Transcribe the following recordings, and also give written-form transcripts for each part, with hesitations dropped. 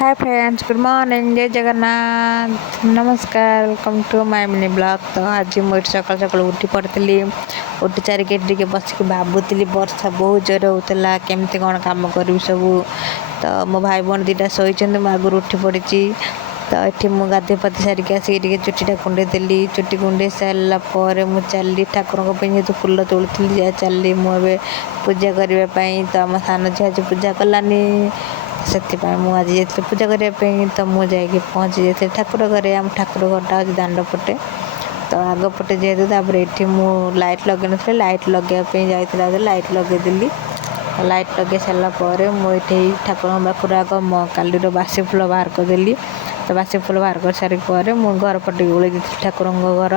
Hi friends, good morning, जय जगन्नाथ, नमस्कार, welcome to my mini blog. तो आज मुझे सकाल सकाल उठी पड़ी उठी सारिके टे बस भावुली वर्षा बहुत जोर होता केमती कौन कम करी सब। तो मो भाई भौणी दुटा शोचे आगुरी उठी पड़ी। तो ये मुझे गाधे पाधे सारिके आसिक चुटीटा कुंडे देली। चुटी कुंडे सारापर मुझे चलि ठाकुर जेहतु फुल तोड़ी चलि मुझे पूजा करने। तो आम सान झी आज पूजा कलानी से आज जाती पूजा करने। तो मुझे पहुँची जाती ठाकुर घरे। आम ठाकुर घरटा आज दांड पटे, तो आग पटे जेहतु ये मुझे लाइट लगे नी, लाइट लगे जाता लाइट लगेदेली। लाइट लगे सारापर मुझे ठाकुर पाखर आग काली बासी फूल बाहर करदेली। तो बासी फूल बाहर कर सारे मुझे घर पटे ओल्ले दी ठाकुर घर।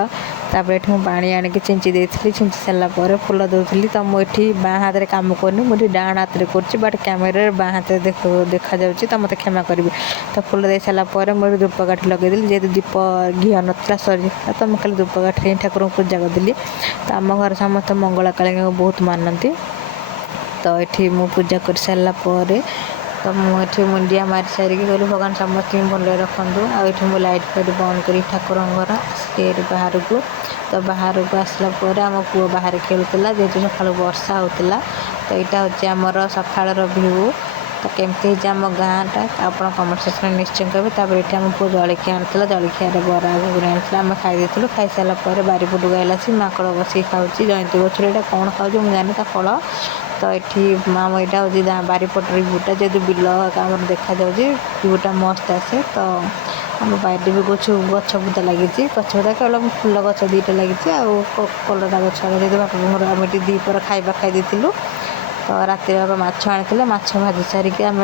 तापर ये मुझे पानी आणिक छिंची देती। छिंची सारापर फूल दूसरी। तो मुझे बाँ हाथ में कम करनी, मुझे डाण हाथ में कर बट कैमेरा बाँ हाथ देखा जाऊँगी, तो मत क्षमा करी। तो फूल दे सारापर मुझे धूपकाठी लगेदेली। जेहतु दीप घी नता सरी, तो मुझे खाली धूपकाठी ठाकुर पूजा करदेली। तो आम घर समस्त मंगला काली बहुत मानती। तो ये मु पूजा कर सारापर तो मुझे मुंडिया मारी सारिकी गली भगवान समस्त भल रखु। आठ मु लाइट फाइट बंद कर ठाकुर घर आसर बाहर को। तो बाहर को आसला आम पुओ बाहर खेलुला जेहतु सका वर्षा होता। तो यहाँ हूँ आमर सकाल भ्यू। तो केमती आम गाँटा आप कमेंट सेक्शन में निश्चय कहे। तापर ये आम पुओ जलिखिया आनी जलिखिया बरा घुगुनी आनी आम खाई खाई सारापर बारीपट गला सी माकड़ बस खाऊँ जयंती गचर यहाँ कौन खाऊ मुझे जानी फल। तो ये आम यहाँ हूँ बारीपटर भ्यूटा जेहतु बिल आम देखा भ्यूटा मस्त आसे। तो आम बाहर भी गछ बुदा लगी गछ बुदा केवल फूल गछ दुईटा लगी कलरा गछ जेहतु बापा आम ये दीपर खाଇବା खाई देलु। तो राति बाबा माछ आनी माछ भाजी सारिके आम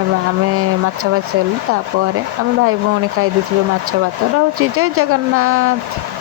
माछ भाजी सारू। तापर आम भाई भौणी खाई माछ भात। रहुची, जय जगन्नाथ।